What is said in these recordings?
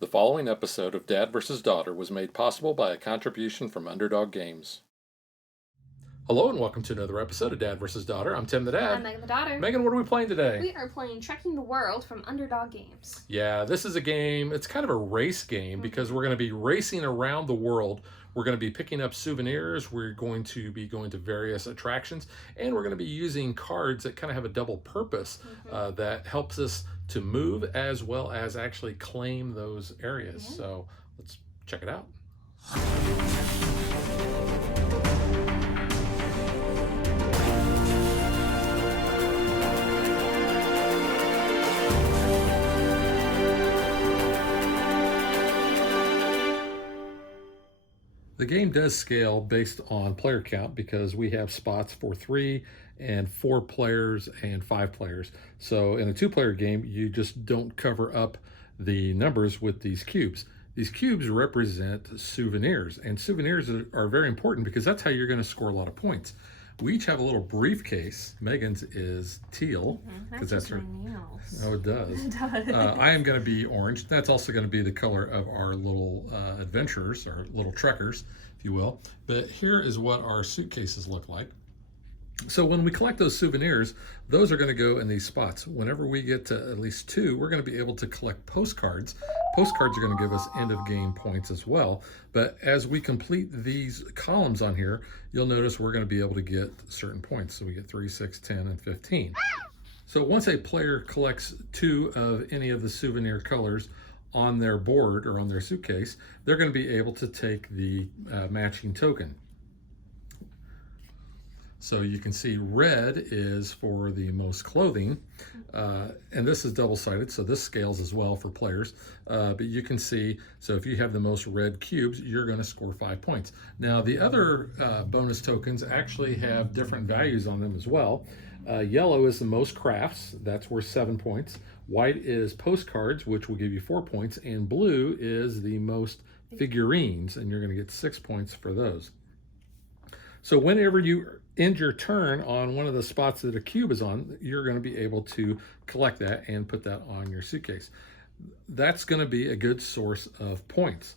The following episode of Dad vs. Daughter was made possible by a contribution from Underdog Games. Hello and welcome to another episode of Dad vs. Daughter. I'm Tim the Dad. I'm Megan the Daughter. Megan, what are we playing today? We are playing Trekking the World from Underdog Games. Yeah, this is a game, it's kind of a race game because we're going to be racing around the world. We're going to be picking up souvenirs, we're going to be going to various attractions, and we're going to be using cards that kind of have a double purpose that helps us to move as well as actually claim those areas. Yeah. So let's check it out. The game does scale based on player count because we have spots for 3 and 4 players and 5 players. So in a 2-player game, you just don't cover up the numbers with these cubes. These cubes represent souvenirs, and souvenirs are very important because that's how you're going to score a lot of points. We each have a little briefcase. Megan's is teal because that's her nails. Oh, it does. It does. I am going to be orange. That's also going to be the color of our little adventurers, our little trekkers, if you will. But here is what our suitcases look like. So when we collect those souvenirs, those are going to go in these spots. Whenever we get to at least 2, we're going to be able to collect postcards. Postcards are going to give us end of game points as well. But as we complete these columns on here, you'll notice we're going to be able to get certain points. So we get 3, 6, 10, and 15. So once a player collects 2 of any of the souvenir colors on their board or on their suitcase, they're going to be able to take the matching token. So you can see red is for the most clothing, and this is double-sided, so this scales as well for players. But you can see, so if you have the most red cubes, you're going to score 5 points. Now the other bonus tokens actually have different values on them as well. Yellow is the most crafts, that's worth 7 points. White is postcards, which will give you 4 points, and blue is the most figurines, and you're going to get 6 points for those. So whenever you end your turn on one of the spots that a cube is on, you're going to be able to collect that and put that on your suitcase. That's going to be a good source of points.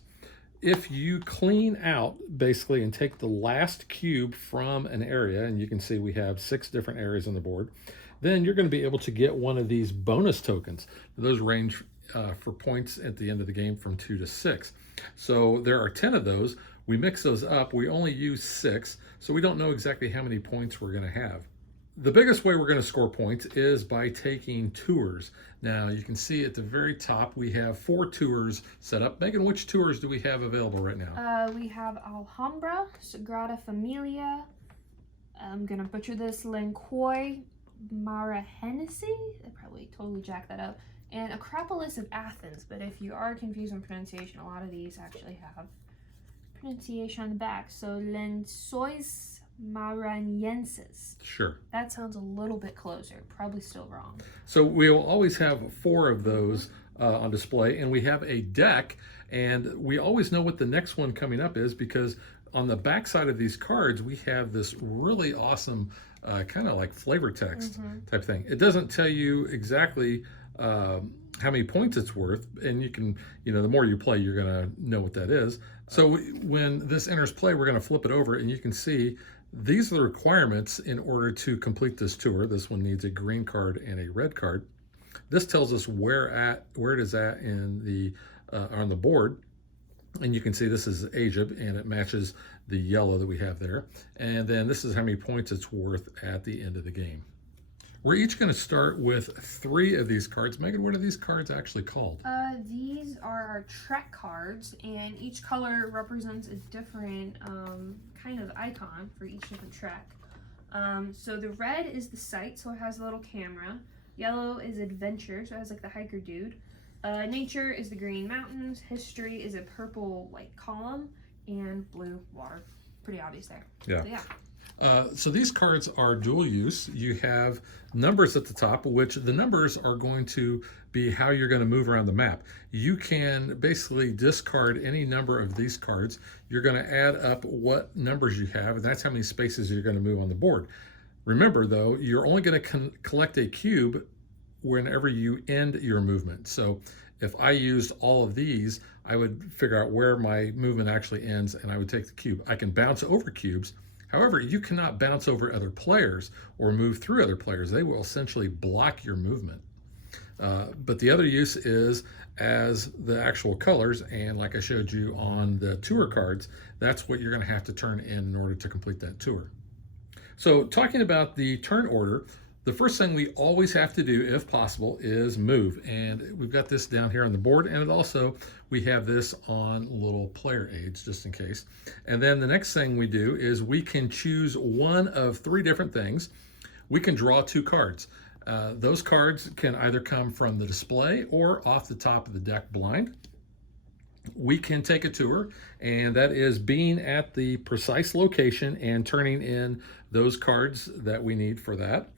If you clean out basically and take the last cube from an area, and you can see we have 6 different areas on the board, then you're going to be able to get one of these bonus tokens. Those range for points at the end of the game from 2 to 6. So there are 10 of those. We mix those up. We only use 6, so we don't know exactly how many points we're going to have. The biggest way we're going to score points is by taking tours. Now you can see at the very top we have 4 tours set up. Megan, which tours do we have available right now? We have Alhambra, Sagrada Familia, I'm going to butcher this, Lencoy, Mara Hennessy, I probably totally jacked that up, and Acropolis of Athens. But if you are confused on pronunciation, a lot of these actually have pronunciation on the back. So Lensois Maranhenses. Sure. That sounds a little bit closer. Probably still wrong. So we will always have 4 of those on display, and we have a deck, and we always know what the next one coming up is because on the back side of these cards we have this really awesome kind of like flavor text type thing. It doesn't tell you exactly how many points it's worth, and you can, the more you play, you're going to know what that is. So when this enters play, we're going to flip it over, and you can see these are the requirements in order to complete this tour. This one needs a green card and a red card. This tells us where it is at in the on the board, and you can see this is Egypt, and it matches the yellow that we have there. And then this is how many points it's worth at the end of the game. We're each going to start with 3 of these cards. Megan, what are these cards actually called? These are our Trek cards, and each color represents a different kind of icon for each different Trek. So the red is the sight, so it has a little camera. Yellow is adventure, so it has like the hiker dude. Nature is the green mountains. History is a purple like column, and blue water. Pretty obvious there. Yeah. So, yeah. So these cards are dual use. You have numbers at the top, which the numbers are going to be how you're going to move around the map. You can basically discard any number of these cards. You're going to add up what numbers you have, and that's how many spaces you're going to move on the board. Remember, though, you're only going to collect a cube whenever you end your movement. So if I used all of these, I would figure out where my movement actually ends and I would take the cube. I can bounce over cubes. However, you cannot bounce over other players or move through other players. They will essentially block your movement. But the other use is as the actual colors, and like I showed you on the tour cards, that's what you're going to have to turn in order to complete that tour. So talking about the turn order, the first thing we always have to do, if possible, is move. And we've got this down here on the board, and also we have this on little player aids just in case. And then the next thing we do is we can choose one of 3 different things. We can draw 2 cards. Those cards can either come from the display or off the top of the deck blind. We can take a tour, and that is being at the precise location and turning in those cards that we need for that.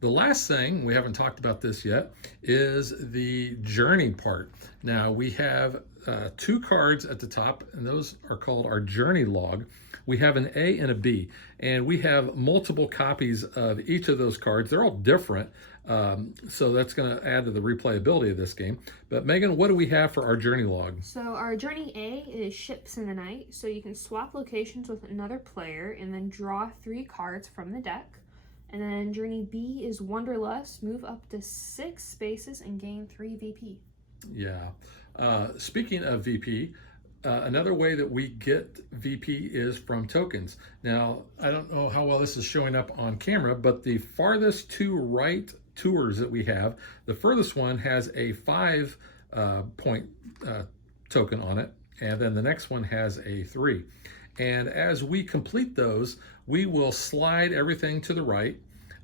The last thing, we haven't talked about this yet, is the journey part. Now we have 2 cards at the top, and those are called our journey log. We have an A and a B, and we have multiple copies of each of those cards. They're all different, so that's going to add to the replayability of this game. But Megan, what do we have for our journey log? So our journey A is ships in the night, so you can swap locations with another player and then draw 3 cards from the deck. And then journey B is Wanderlust, move up to 6 spaces and gain 3 VP. Yeah. Speaking of VP, another way that we get VP is from tokens. Now, I don't know how well this is showing up on camera, but the farthest 2 right tours that we have, the furthest one has a 5 point token on it, and then the next one has a 3. And as we complete those, we will slide everything to the right.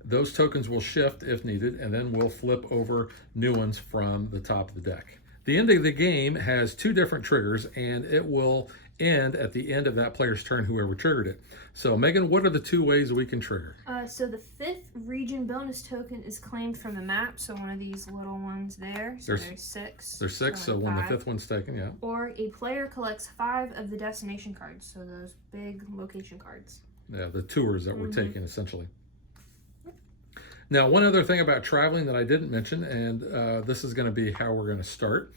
Those tokens will shift if needed, and then we'll flip over new ones from the top of the deck. The end of the game has 2 different triggers, and it will end at the end of that player's turn, whoever triggered it. So Megan, what are the 2 ways we can trigger? So the 5th region bonus token is claimed from the map, so one of these little ones there. So there's 6. There's 6, so when the 5th one's taken, yeah. Or a player collects 5 of the destination cards, so those big location cards. Yeah, the tours that we're taking, essentially. Now, one other thing about traveling that I didn't mention, and this is going to be how we're going to start,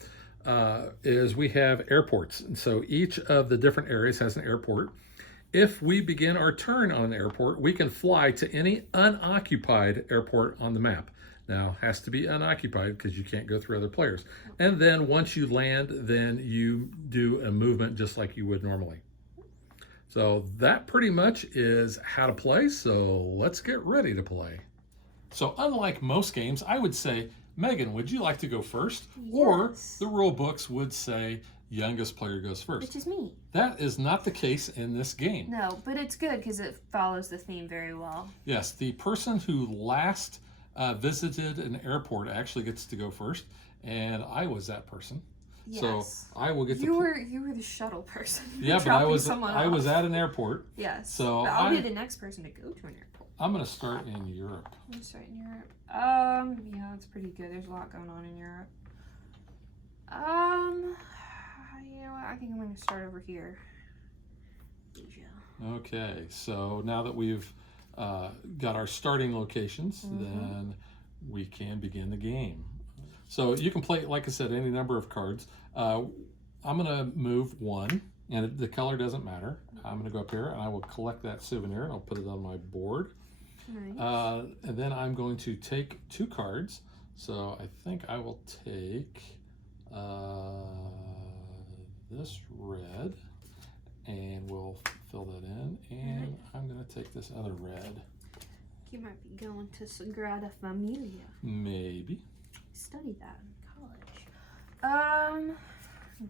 is we have airports. And so each of the different areas has an airport. If we begin our turn on an airport, we can fly to any unoccupied airport on the map. Now, has to be unoccupied because you can't go through other players. And then once you land, then you do a movement just like you would normally. So that pretty much is how to play. So let's get ready to play. So unlike most games, I would say, Megan, would you like to go first? Yes. Or the rule books would say youngest player goes first. Which is me. That is not the case in this game. No, but it's good because it follows the theme very well. Yes, the person who last visited an airport actually gets to go first, and I was that person. Yes. So I will get you were the shuttle person. Yeah, but I was at an airport. Yes. So but I'll be the next person to go to an airport. I'm going to start in Europe. I'm start in Europe. Yeah, it's pretty good. There's a lot going on in Europe. You know what? I think I'm going to start over here. Asia. Okay, so now that we've got our starting locations, then we can begin the game. So you can play, like I said, any number of cards. I'm going to move 1, and the color doesn't matter. I'm going to go up here, and I will collect that souvenir, and I'll put it on my board. Nice. And then I'm going to take 2 cards. So I think I will take this red, and we'll fill that in. And I'm going to take this other red. You might be going to Sagrada Familia. Maybe. Study that in college.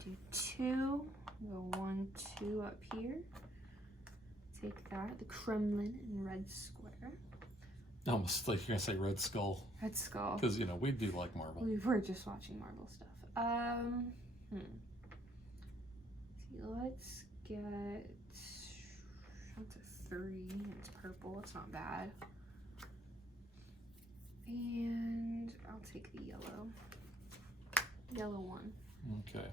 Do 2. Go 1, 2 up here. Take that. The Kremlin in red square. Almost like you're gonna say Red Skull. Red Skull. Because you know we do like Marvel. We were just watching Marvel stuff. See, let's get. That's a 3. It's purple. It's not bad. And I'll take the yellow. Yellow 1. Okay.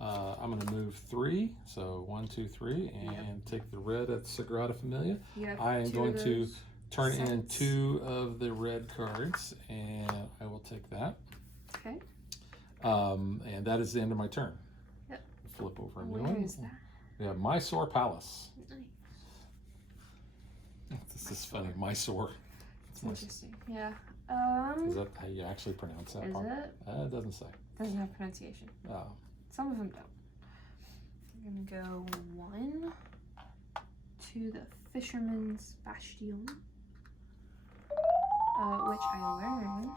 I'm going to move 3. So 1, 2, 3, and take the red at Sagrada Familia. I am going to turn in Cents. 2 of the red cards, and I will take that. Okay. And that is the end of my turn. Yep. Flip over a new Where one. is that? We have Mysore Palace. Nice. This is funny. Mysore. It's interesting. Yeah. Is that how you actually pronounce that Is part? it? It doesn't say. Doesn't have pronunciation. Oh. Some of them don't. I'm gonna go 1 to the Fisherman's Bastion, which I learned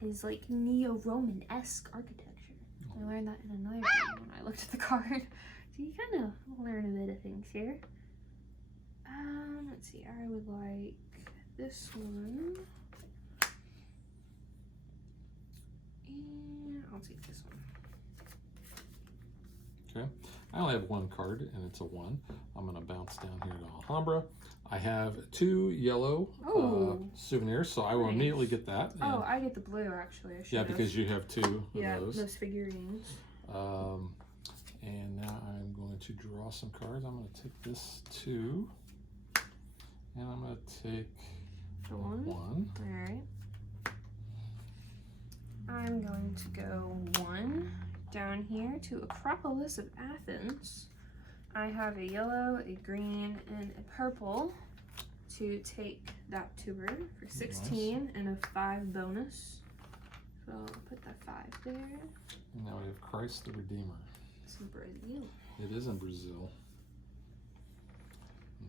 is like Neo-Roman-esque architecture. I learned that in another game when I looked at the card. So you kind of learn a bit of things here. Let's see. I would like this one, and I'll take this one. Okay. I only have 1 card, and it's a 1. I'm going to bounce down here to Alhambra. I have 2 yellow souvenirs, so I will Nice. immediately get that. And Oh, I get the blue actually. I yeah, because you have 2 of those. figurines. And now I'm going to draw some cards. I'm going to take this 2, and I'm going to take The 1. All right. I'm going to go 1 down here to Acropolis of Athens. I have a yellow, a green, and a purple to take that tour for 16 and a 5 bonus. So I'll put that 5 there. And now we have Christ the Redeemer. It's in Brazil. It is in Brazil.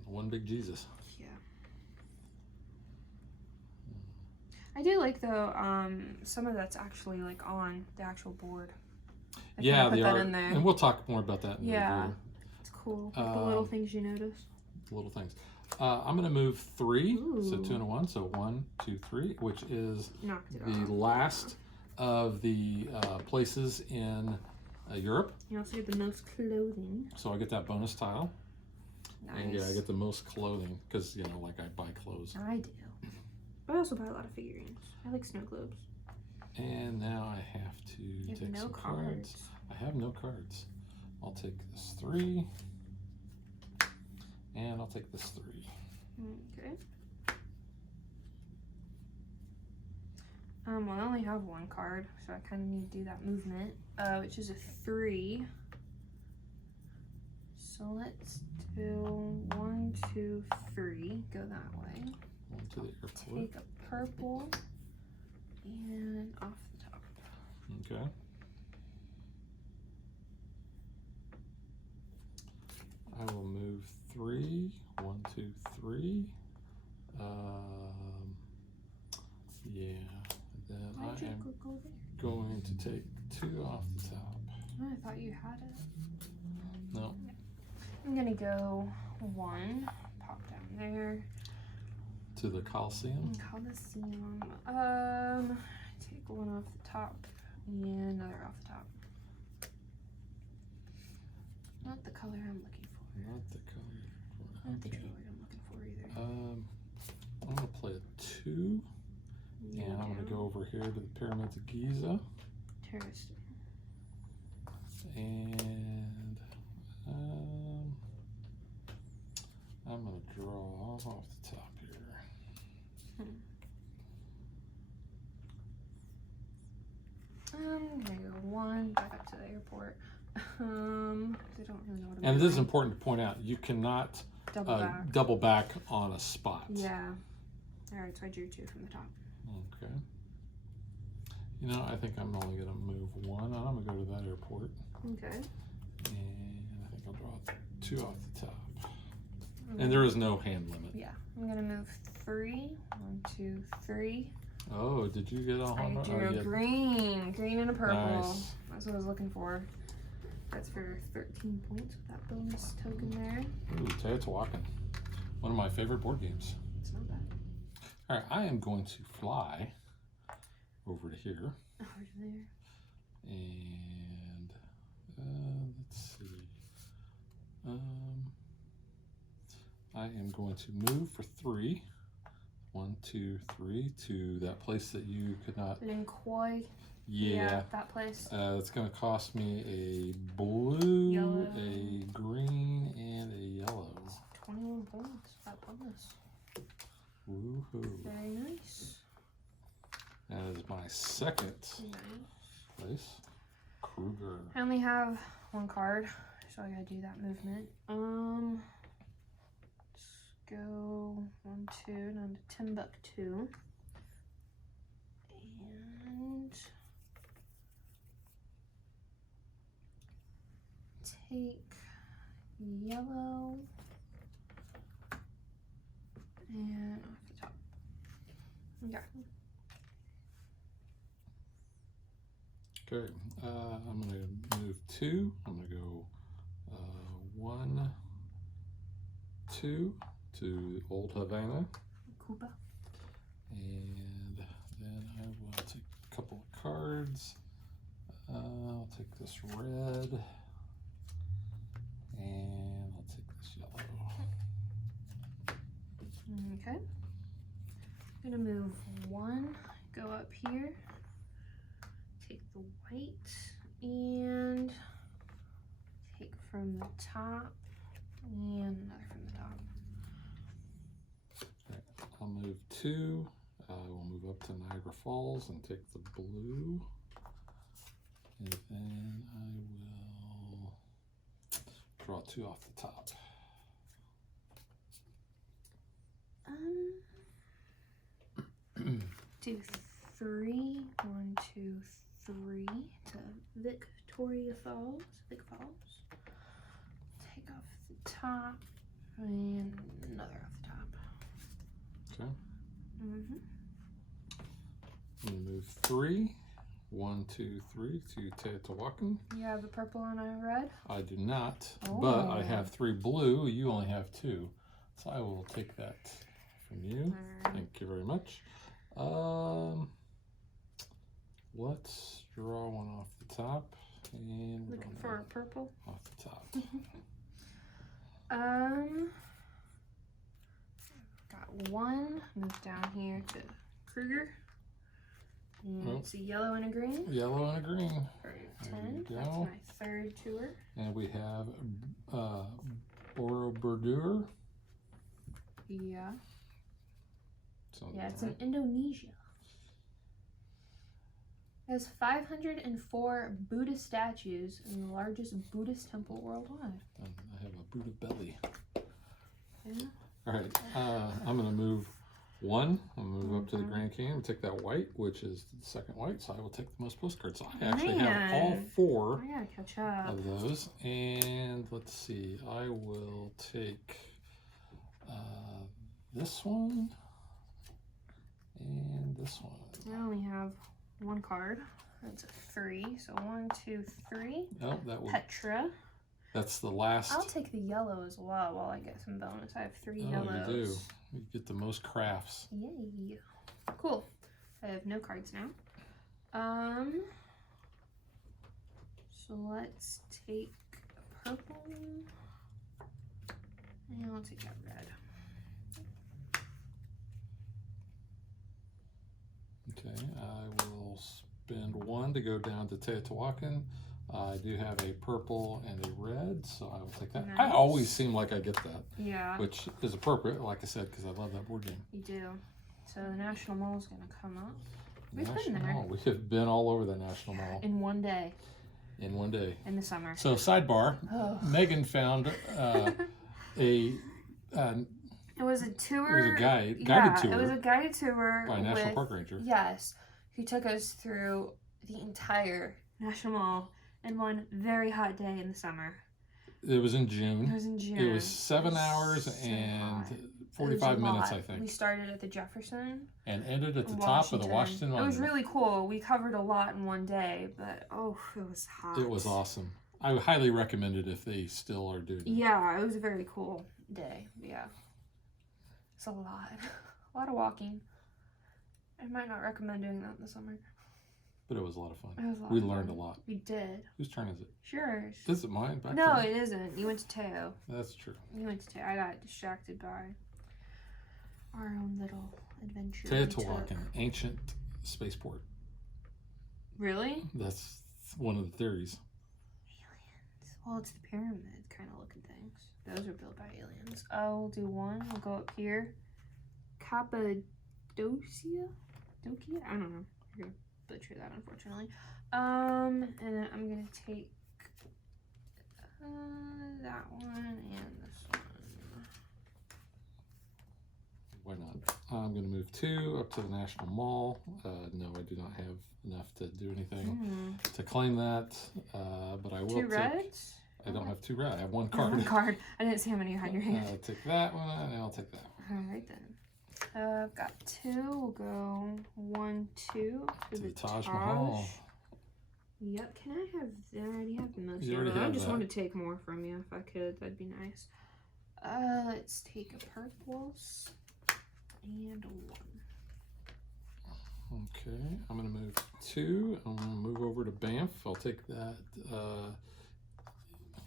One big Jesus. Yeah. I do like though, some of that's actually like on the actual board. I Yeah, put the that art, in there. and we'll talk more about that in the Yeah. review. It's cool. Like the little things you notice. Little things. I'm going to move 3, so Ooh. 2 and a 1, so 1, 2, 3, which is Knocked it the off. last of the places in Europe. You also get the most clothing. So I get that bonus tile. Nice. And yeah, I get the most clothing because, you know, like I buy clothes. I do. But I also buy a lot of figurines. I like snow globes. And now I have to You have take no some cards. cards. I have no cards. I'll take this 3. And I'll take this 3. Okay. Well, I only have 1 card, so I kind of need to do that movement, which is a 3. So let's do 1, 2, 3. Go that way. 1 to the airport. Take a purple and off the top. Okay. I will move 3. 1, 2, 3. Yeah. Then I Why'd you am go there? going to take 2 off the top. Oh, I thought you had it. No. I'm gonna go 1. Pop down there. To the Coliseum. Coliseum. Take 1 off the top and another off the top. Not the color I'm looking for. Not the color. Not the Okay. color I'm looking for either. I'm going to play a 2. And I'm going to go over here to the Pyramids of Giza. Interesting. And I'm going to draw off the top here. I'm gonna go 1 back up to the airport. I don't really know what I'm And it doing. is important to point out, you cannot Double back. double back on a spot. Yeah. Alright, so I drew 2 from the top. Okay. You know, I think I'm only going to move 1, and I'm going to go to that airport. Okay. And I think I'll draw 2 off the top. And there is no hand limit. Yeah. I'm gonna move 3. 1, 2, 3. Oh, did you get all I drew a green and a purple. Nice. That's what I was looking for. That's for 13 points with that bonus token there. Ooh, Teotihuacan. One of my favorite board games. It's not bad. All right, I am going to fly over to here. Over there. And let's see. I am going to move for 3. 1, 2, 3 to that place that you could not. Linquoy. Yeah. That place. It's going to cost me a blue, Yellow. a green, and a yellow. 21 points. That bonus. Woohoo. Very nice. That is my second Nice. place. Kruger. I only have one card, so I gotta do that movement. Let's go 1, 2, down to Timbuktu. And take yellow and off the top. Yeah. Okay, I'm going to move 2. I'm going to go 1, 2 to Old Havana. Cuba. And then I will take a couple of cards. I'll take this red. And I'll take this yellow. Okay. I'm going to move 1, go up here. Take the white and take from the top and another from the top. Okay, I'll move 2. I will move up to Niagara Falls and take the blue. And then I will draw 2 off the top. Do 3. 1, 2, 3 to Victoria Falls. Vic Falls. Take off the top and another off the top. Okay. Mm-hmm. I'm going to move 3. 1, 2, 3 to Teotihuacan. You have a purple and a red? I do not, but I have 3 blue. You only have 2. So I will take that from you. Thank you very much. Let's draw 1 off the top. And we're Looking for a purple? off the top. Got 1. Move down here to Kruger. And it's a yellow and a green. Yellow and a green. For There 10. you That's go. my 3rd tour. And we have Borobudur. Yeah. Sounds Yeah, it's right. in Indonesia. It has 504 Buddhist statues in the largest Buddhist temple worldwide. And I have a Buddha belly. Yeah. All right, I'm going to move 1. I'm going to move up to the Grand Canyon and take that white, which is the second white, so I will take the most postcards. So I actually have all 4 I gotta catch up. of those. And let's see, I will take this one and this one. I only have 1 card. That's a 3. So 1, 2, 3. Oh, that will. Petra. That's the last. I'll take the yellow as well while I get some bonus. I have 3 Oh, yellows. you do. You get the most crafts. Yay. Cool. I have no cards now. So let's take a purple. And I'll take that red. Okay, I will spend 1 to go down to Teotihuacan. I do have a purple and a red, so I will take that. Nice. I always seem like I get that, Yeah, which is appropriate, like I said, because I love that board game. you do. So the National Mall is going to come up. We've been National there. Mall. We have been all over the National Mall In one day, in one day. in the summer. So sidebar, Oh. Megan found a It was a tour. it was a guided yeah, tour it was a guided tour by a National with, Park Ranger. Yes, who took us through the entire National Mall in one very hot day in the summer. It was in June. It was in June. It was 7 hours So and hot. 45 It was a minutes, lot. I think, We started at the Jefferson. and ended at the top of the Washington It was Monument. really cool. We covered a lot in one day, but oh, it was hot. It was awesome. I would highly recommend it if they still are doing it. Yeah, it was a very cool day. Yeah. It's a lot. A lot of walking. I might not recommend doing that in the summer. But it was a lot of fun. It was a lot We of learned fun. a lot. We did. Whose turn is it? Sure. Is it mine? Back No, to me? it isn't. You went to Teo. That's true. You went to Teo. I got distracted by our own little adventure. we Teotihuacan, took. ancient spaceport. Really? That's one of the theories. Aliens. Well, it's the pyramid kind of looking things. Those are built by aliens. I'll do 1. We'll go up here. God, Cappadocia? Dokia? I don't know. You're gonna butcher that, unfortunately. And then I'm gonna take that one and this one. Why not? I'm going to move 2 up to the National Mall. No, I do not have enough to do anything to claim that, but I will 2 take... reds? I don't have 2 red. I have 1 card. 1 card. I didn't see how many you had in your hand. I'll take that one, and I'll take that one. Alright then. I've got 2. We'll go 1, 2 to the Taj Mahal. Yep. Can I have... I already have the most. You already have I just that. want to take more from you if I could. That'd be nice. Let's take a purples and 1. Okay, I'm going to move 2. I'm going to move over to Banff. I'll take that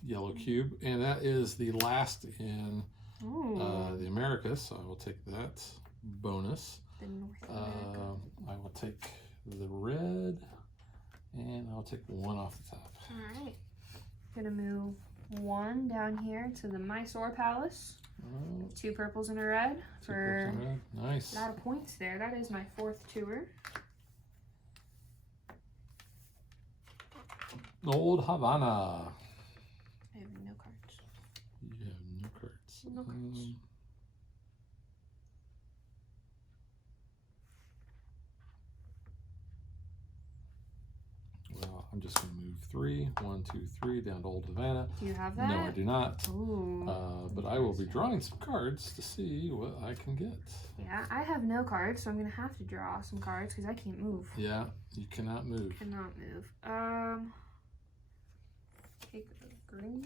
yellow cube, and that is the last in the Americas, so I will take that bonus. The North America. I will take the red, and I'll take 1 off the top. Alright. Gonna move 1 down here to the Mysore Palace. 2 purples and a red for nice. a lot of points there. That is my 4th tour. Old Havana. I have no cards. You have no cards. No cards. Well, I'm just going to move 3. 1, 2, 3 down to Old Havana. Do you have that? No, I do not. Ooh. But I will be drawing some cards to see what I can get. Yeah, I have no cards, so I'm gonna have to draw some cards because I can't move. Yeah, you cannot move. Cannot move. Take a green.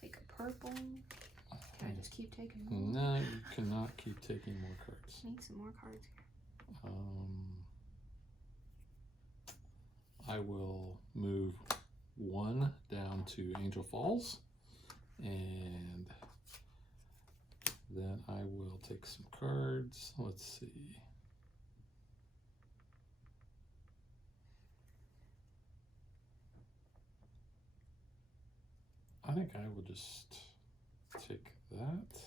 Take a purple. Can I just keep taking more? No, you cannot keep taking more cards. Need some more cards here. I will move 1 down to Angel Falls, and then I will take some cards. Let's see. I think I will just take that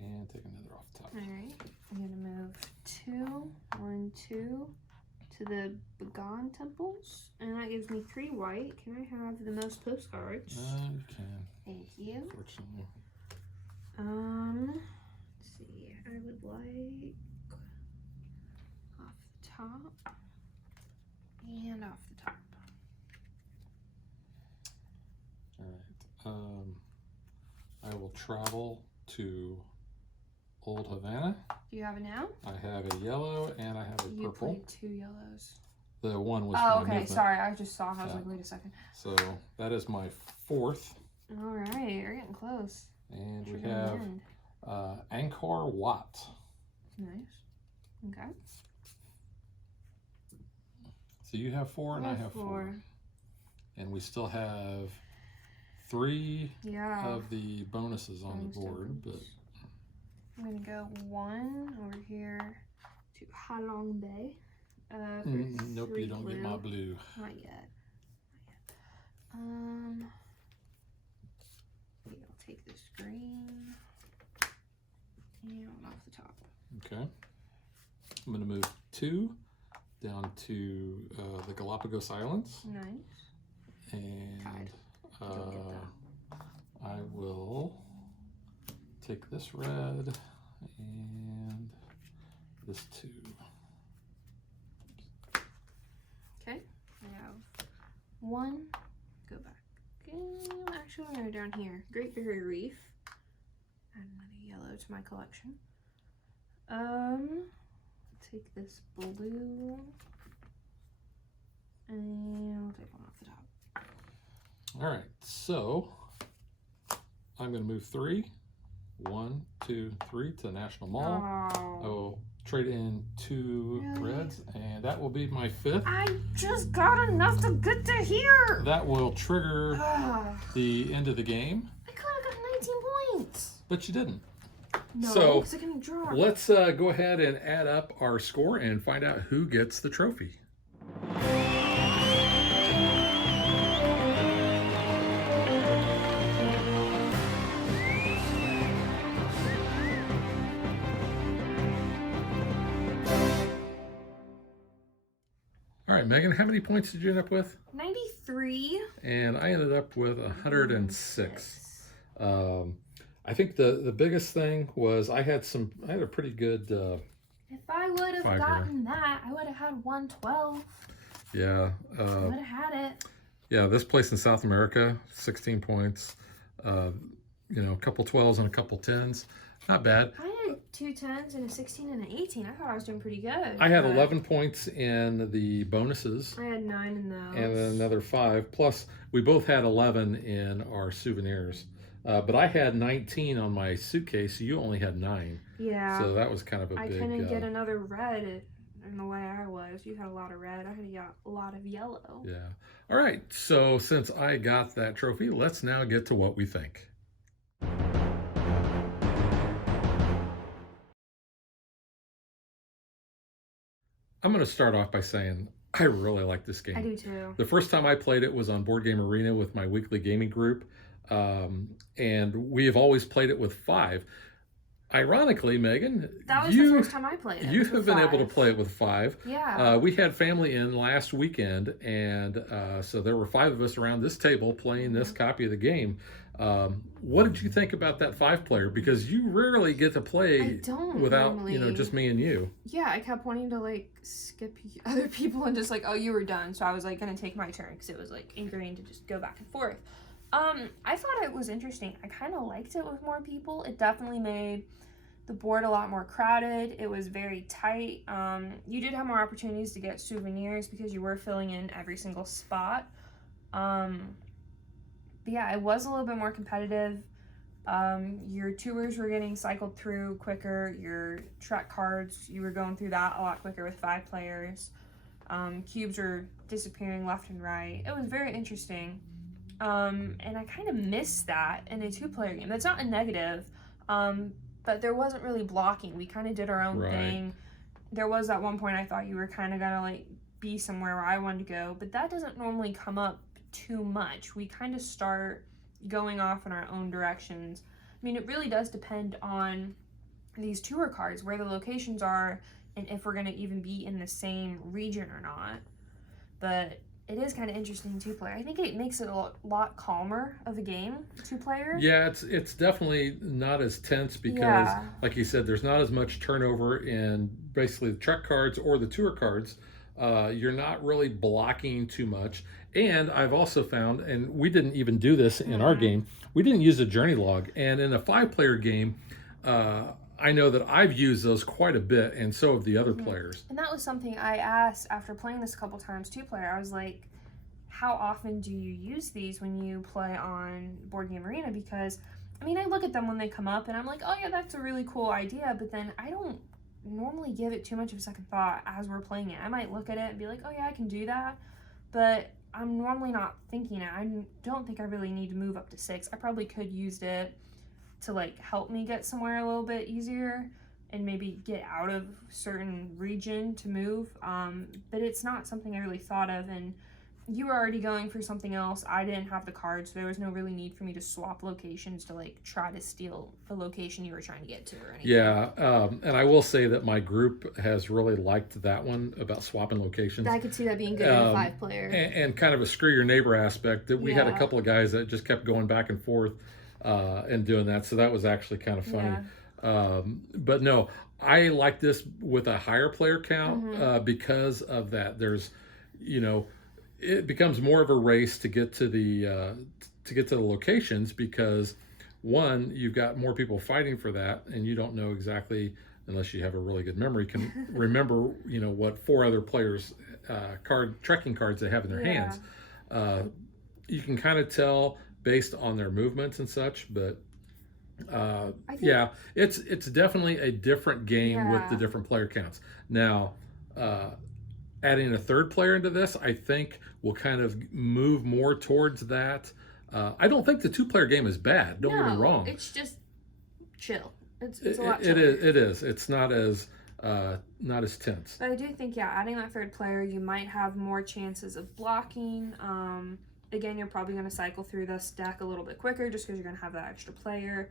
and take another off the top. Alright, I'm gonna move 2, 1, 2 to the Begon temples, and that gives me 3 white. Can I have the most postcards? You can. Thank you. Fortunately. Let's see. I would like off the top and off the top. All right. I will travel to Old Havana. Do you have it now? I have a yellow and I have a You purple. played 2 yellows. The one was Oh, my okay. movement. Sorry, I just saw. I was Yeah. like, wait a second. So that is my 4th. All right, you're getting close. And we We're near the have end. Angkor Wat. Nice. Okay. So you have 4 and I have 4. And we still have 3 Yeah. of the bonuses on the Bonus board, but tokens. I'm gonna go 1 over here to Halong Bay. For nope, 3 you don't get my blue. Not yet. Maybe I'll take this green and off the top. Okay. I'm going to move 2 down to the Galapagos Islands. Nice. And Tied. Don't get that. I will take this red and this 2. Okay. I have 1. Go back. Actually, I'm gonna go down here. Great Barrier Reef. Add another yellow to my collection. Take this blue. And I'll take 1 off the top. All right, so I'm going to move 3. 1, 2, 3 to the National Mall. I will trade in 2 Really? reds, and that will be my 5th. I just got enough to get to here. That will trigger I the end of the game, could have got 19 points. but you didn't. No, So, because I couldn't draw. Let's go ahead and add up our score and find out who gets the trophy. Megan, how many points did you end up with? 93. And I ended up with 106. I think the biggest thing was I had a pretty good. If I would have gotten that, I would have had 112. Yeah. I would have had it. Yeah, this place in South America, 16 points. A couple 12s and a couple 10s. Not bad. I had 2 10s and a 16 and an 18. I thought I was doing pretty good. I had 11 points in the bonuses. I had 9 in those. And then another 5. Plus, we both had 11 in our souvenirs. But I had 19 on my suitcase. You only had 9. Yeah. So that was kind of a big... I couldn't get another red in the way I was. You had a lot of red. I had a lot of yellow. Yeah. All right. So since I got that trophy, let's now get to what we think. I'm going to start off by saying I really like this game. I do too. The first time I played it was on Board Game Arena with my weekly gaming group, and we have always played it with 5. Ironically, Megan, that was the first time I played it. You have been able to play it with 5. Yeah. We had family in last weekend, and so there were 5 of us around this table playing this copy of the game. What did you think about that 5-player? Because you rarely get to play without normally. Just me and you. Yeah, I kept wanting to like skip other people and just like, oh, you were done. So I was like gonna take my turn because it was like ingrained to just go back and forth. I thought it was interesting. I kind of liked it with more people. It definitely made the board a lot more crowded. It was very tight. You did have more opportunities to get souvenirs because you were filling in every single spot. But yeah, it was a little bit more competitive. Your tours were getting cycled through quicker. Your Trek cards, you were going through that a lot quicker with 5 players. Cubes were disappearing left and right. It was very interesting. And I kind of missed that in a 2-player game. That's not a negative, but there wasn't really blocking. We kind of did our own thing. There was that one point I thought you were kind of gonna like be somewhere where I wanted to go, but that doesn't normally come up too much. We kind of start going off in our own directions. I mean, it really does depend on these tour cards, where the locations are, and if we're gonna even be in the same region or not. But it is kind of interesting 2-player. I think it makes it a lot calmer of a game, 2-player. Yeah, it's definitely not as tense because, like you said, there's not as much turnover in basically the Trek cards or the tour cards. You're not really blocking too much. And I've also found, and we didn't even do this in our game, we didn't use a journey log. And in a 5-player game, I know that I've used those quite a bit, and so have the other players. And that was something I asked after playing this a couple times, 2-player. I was like, how often do you use these when you play on Board Game Arena? Because, I mean, I look at them when they come up, and I'm like, oh yeah, that's a really cool idea, but then I don't normally give it too much of a second thought as we're playing it. I might look at it and be like, oh yeah, I can do that, but I'm normally not thinking it. I don't think I really need to move up to 6. I probably could use it to like help me get somewhere a little bit easier and maybe get out of certain region to move, but it's not something I really thought of. And you were already going for something else. I didn't have the card, so there was no really need for me to swap locations to like try to steal the location you were trying to get to or anything. Yeah, and I will say that my group has really liked that one about swapping locations. I could see that being good in a 5-player. And kind of a screw your neighbor aspect. That we had a couple of guys that just kept going back and forth and doing that, so that was actually kind of funny. But no, I like this with a higher player count because of that. There's, it becomes more of a race to get to the locations because, one, you've got more people fighting for that, and you don't know exactly, unless you have a really good memory, can remember what 4 other players trekking cards they have in their hands. You can kind of tell based on their movements and such, but it's definitely a different game with the different player counts. Now, adding a 3rd player into this, I think will kind of move more towards that. I don't think the 2-player game is bad. Don't get me wrong. It's just chill. It's a lot chiller. It is. It's not as tense. But I do think, adding that 3rd player, you might have more chances of blocking. Again, you're probably going to cycle through this deck a little bit quicker just because you're going to have that extra player.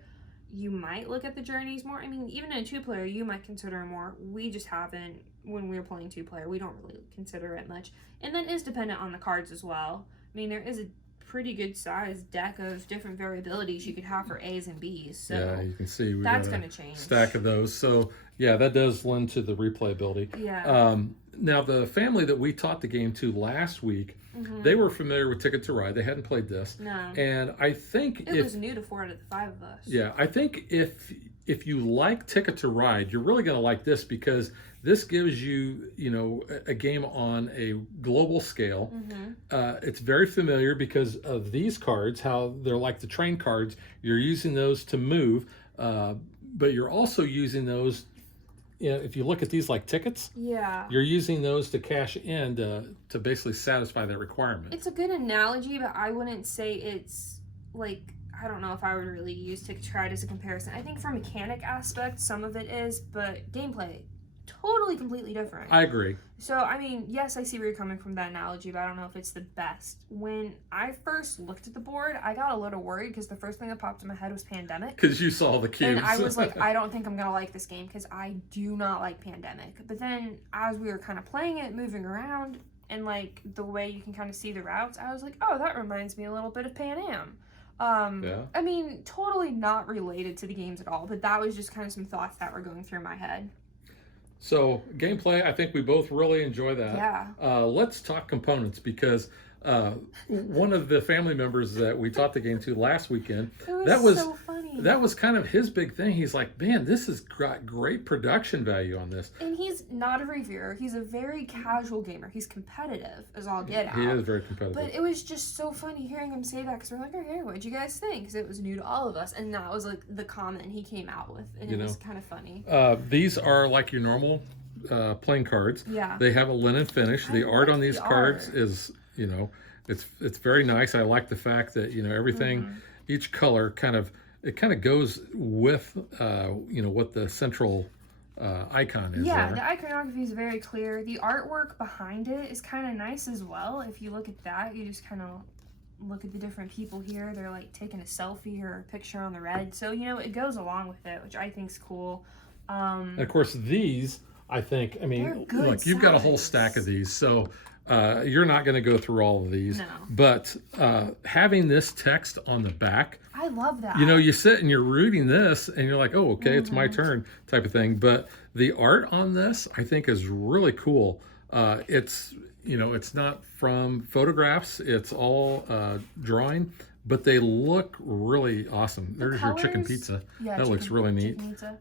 you might look at the journeys more. I mean, even in a 2-player, you might consider it more. We just haven't, when we were playing 2-player, we don't really consider it much. And that is dependent on the cards as well. I mean, there is a pretty good sized deck of different variabilities you could have for A's and B's. So yeah, you can see we that's got going to change. Stack of those. So yeah, that does lend to the replayability. Yeah. Now the family that we taught the game to last week, they were familiar with Ticket to Ride. They hadn't played this. No. And I think it was new to 4 out of the 5 of us. Yeah, I think if you like Ticket to Ride, you're really going to like this, because this gives you, you know, a game on a global scale. It's very familiar because of these cards, how they're like the train cards. You're using those to move, but you're also using those, you know, if you look at these like tickets, yeah, you're using those to cash in to basically satisfy that requirement. It's a good analogy, but I wouldn't say it's like, I don't know if I would really use Ticket to Ride as a comparison. I think for mechanic aspect, some of it is, but gameplay, totally completely different. I agree. So, I mean, yes, I see where you're coming from that analogy, but I don't know if it's the best. When I first looked at the board, I got a little worried because the first thing that popped in my head was Pandemic. Because you saw the cubes. And I was like, I don't think I'm going to like this game because I do not like Pandemic. But then as we were kind of playing it, moving around, and like the way you can kind of see the routes, I was like, oh, that reminds me a little bit of Pan Am. Yeah. I mean, totally not related to the games at all, but that was just kind of some thoughts that were going through my head. So gameplay, I think we both really enjoy that. Yeah. Let's talk components, because one of the family members that we taught the game to last weekend, that was so funny. That was kind of his big thing. He's like, man, this has got great production value on this. And he's not a reviewer. He's a very casual gamer. He's competitive as all get out. He is very competitive. But it was just so funny hearing him say that, because we're like, okay, what'd you guys think? Because it was new to all of us. And that was like the comment he came out with. And it was kind of funny. These are like your normal playing cards. Yeah. They have a linen finish. The art on these cards is, you know, it's very nice. I like the fact that, you know, everything, each color kind of goes with, you know, what the central icon is. Yeah, there. the iconography is very clear. The artwork behind it is kind of nice as well. If you look at that, you just kind of look at the different people here. They're like taking a selfie or a picture on the red. So, you know, it goes along with it, which I think is cool. And of course, these, I think, I mean, look, you've got a whole stack of these, so you're not going to go through all of these. No. But having this text on the back, I love that. you know, you sit and you're reading this and you're like, oh, okay, it's my turn type of thing. But the art on this, I think, is really cool. It's, you know, it's not from photographs. It's all drawing, but they look really awesome. There's your chicken pizza. Yeah, that looks really neat. Pizza.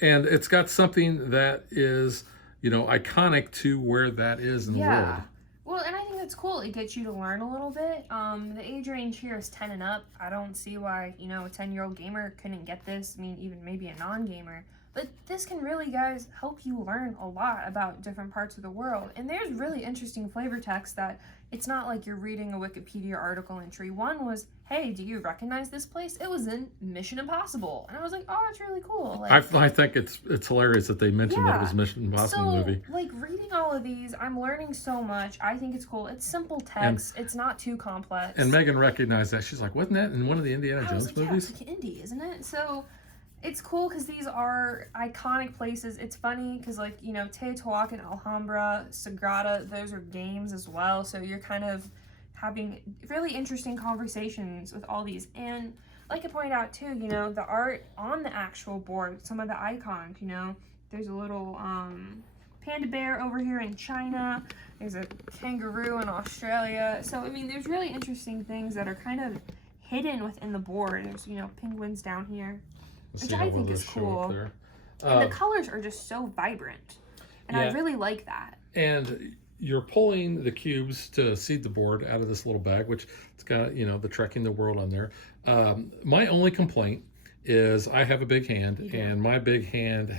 And it's got something that is, you know, iconic to where that is in the world. Well, and I think that's cool. It gets you to learn a little bit. The age range here is 10 and up. I don't see why, you know, a 10-year-old gamer couldn't get this. I mean, even maybe a non-gamer. But this can really, guys, help you learn a lot about different parts of the world. And there's really interesting flavor text that it's not like you're reading a Wikipedia article entry. One was, hey, do you recognize this place? It was in Mission Impossible. And I was like, oh, that's really cool. Like, I think it's hilarious that they mentioned that it was Mission Impossible movie. Like, reading all of these, I'm learning so much. I think it's cool. It's simple text. It's not too complex. And Megan recognized that. She's like, wasn't that in one of the Indiana Jones movies? Yeah, it's like indie, isn't it? So it's cool because these are iconic places. It's funny because, like, you know, Teotihuacan, Alhambra, Sagrada, those are games as well. So you're kind of having really interesting conversations with all these. And like I pointed out too, you know, the art on the actual board, some of the icons, you know, there's a little panda bear over here in China. There's a kangaroo in Australia. So, I mean, there's really interesting things that are kind of hidden within the board. There's, you know, penguins down here, which I think is cool. And the colors are just so vibrant. And I really like that. And you're pulling the cubes to seed the board out of this little bag, which it's got, you know, the Trekking the World on there. My only complaint is I have a big hand, and my big hand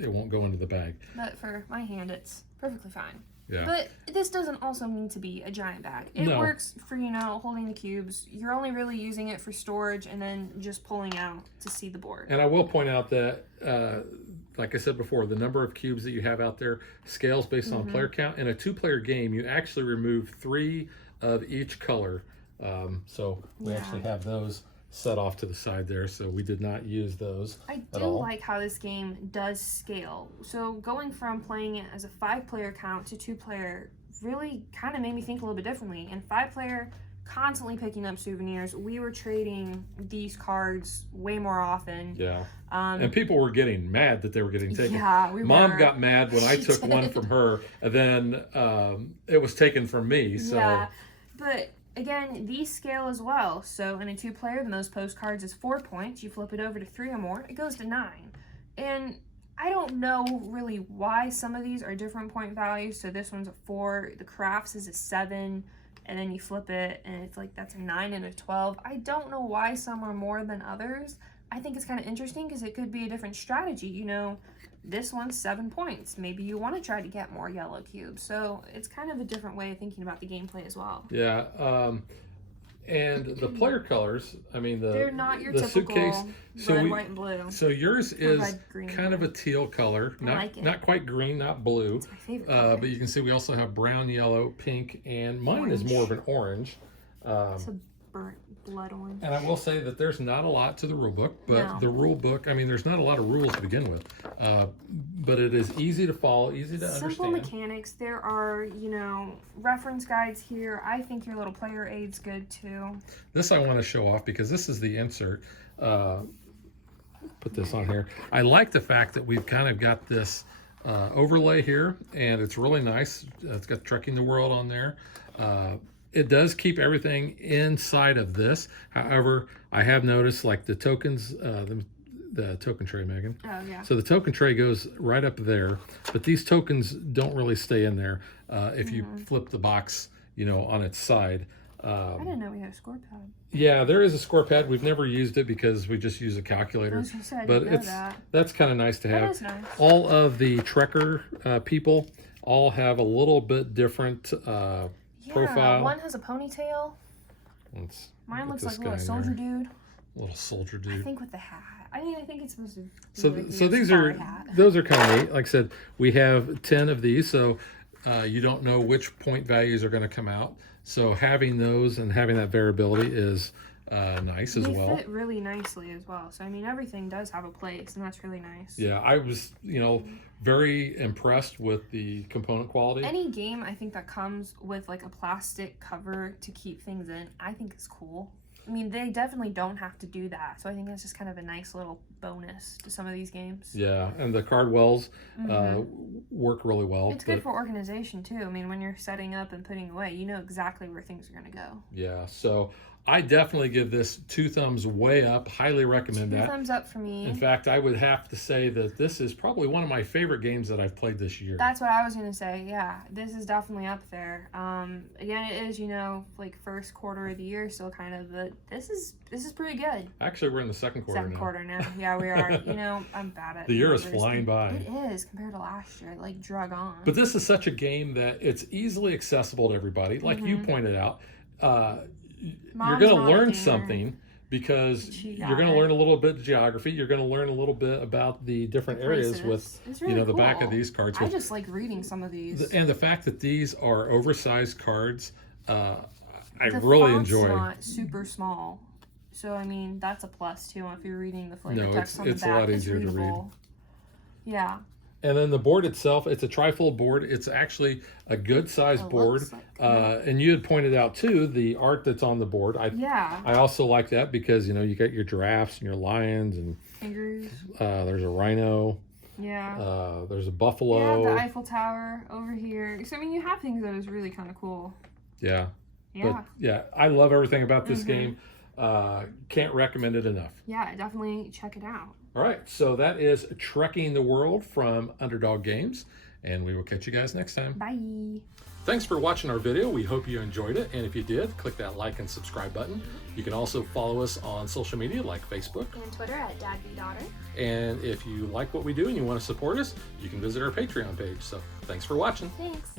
it won't go into the bag. But for my hand, it's perfectly fine. Yeah. But this doesn't also need to be a giant bag. It works for, you know, holding the cubes. You're only really using it for storage and then just pulling out to see the board. And I will point out that, like I said before, the number of cubes that you have out there scales based on player count. In a 2-player game, you actually remove 3 of each color. So we actually have those set off to the side there, so we did not use those I at do all. like how this game does scale. So going from playing it as a 5-player count to 2-player really kind of made me think a little bit differently. And 5-player, constantly picking up souvenirs. We were trading these cards way more often. Yeah. And people were getting mad that they were getting taken. Yeah, we Mom were. got mad when I She took one did. from her, and then it was taken from me. So Yeah, but again, these scale as well. So in a 2-player, the most postcards is 4 points. You flip it over to 3 or more, it goes to 9. And I don't know really why some of these are different point values. So this one's a 4, the crafts is a 7, and then you flip it and it's like that's a 9 and a 12. I don't know why some are more than others. I think it's kind of interesting because it could be a different strategy. You know, this one's 7 points. Maybe you want to try to get more yellow cubes. So it's kind of a different way of thinking about the gameplay as well. yeah, and the player colors. I mean, They're not your the typical suitcase. So red, white, and blue. So yours is red, green, kind of a teal color, I not like it. not quite green, not blue. It's my favorite color. But you can see we also have brown, yellow, pink, and mine is more of an orange. It's a burnt blood orange. And I will say that there's not a lot to the rule book, but No. the rule book, I mean, there's not a lot of rules to begin with, but it is easy to follow, easy to Simple understand. mechanics. There are, you know, reference guides here. I think your little player aid's good too. This I want to show off because this is the insert. Put this on here. I like the fact that we've kind of got this overlay here, and it's really nice. It's got Trekking the World on there. It does keep everything inside of this. However, I have noticed like the tokens, the token tray, Megan. Oh, yeah. So the token tray goes right up there, but these tokens don't really stay in there if you flip the box, you know, on its side. I didn't know we had a score pad. Yeah, there is a score pad. We've never used it because we just use a I calculator. was gonna say, I But didn't know that's kind of nice to that. have. That is nice. All of the Trekker people all have a little bit different profile. One has a ponytail. Let's Mine get looks this like a little guy in soldier there. dude. Little soldier I dude. think with the hat. I mean, I think it's supposed to be So, like so a these safari are hat. those are kind of neat. Like I said, we have 10 of these, so you don't know which point values are going to come out. So having those and having that variability is nice as well. They fit really nicely as well. So I mean, everything does have a place, and that's really nice. Yeah, I was, you know, very impressed with the component quality. Any game I think that comes with like a plastic cover to keep things in, I think is cool. I mean, they definitely don't have to do that. So I think that's just kind of a nice little bonus to some of these games. Yeah, and the card wells work really well. It's good for organization too. I mean, when you're setting up and putting away, you know exactly where things are going to go. Yeah, so I definitely give this 2 thumbs way up. Highly recommend 2 that. thumbs up for me. In fact, I would have to say that this is probably one of my favorite games that I've played this year. That's what I was going to say. Yeah, this is definitely up there. Again, it is, you know, like first quarter of the year still kind of, but this is pretty good. Actually, we're in the second quarter Second now. quarter now. Yeah, we are. You know, I'm bad at The year is numbers. flying by. It is compared to last year. It, like drug on. But this is such a game that it's easily accessible to everybody. Like you pointed out, you're going to not a learn gamer. something because She you're got going to it. learn a little bit of geography. You're going to learn a little bit about the different areas with, Places. It's really you know, the back cool. of these cards. I With, just like reading some of these. and the fact that these are oversized cards, I The really font's enjoy. not super small. So, I mean, that's a plus, too, if you're reading the flavor No, text on the it's a back. lot It's easier to read. readable. Yeah. And then the board itself, it's a trifold board. It's actually a good sized It board. looks like- And you had pointed out too the art that's on the board. Yeah. I also like that because, you know, you got your giraffes and your lions, and Fingers. there's a rhino, Yeah. there's a Yeah, buffalo. the Eiffel Tower over here. So, I mean, you have things that is really kind of cool. Yeah. Yeah. But yeah, I love everything about this game. Can't recommend it enough. Yeah, definitely check it out. All right, so that is Trekking the World from Underdog Games, and we will catch you guys next time. Bye. Thanks for watching our video. We hope you enjoyed it, and if you did, click that like and subscribe button. You can also follow us on social media like Facebook, And Twitter at DadBeDaughter. and if you like what we do and you want to support us, you can visit our Patreon page. So thanks for watching. Thanks.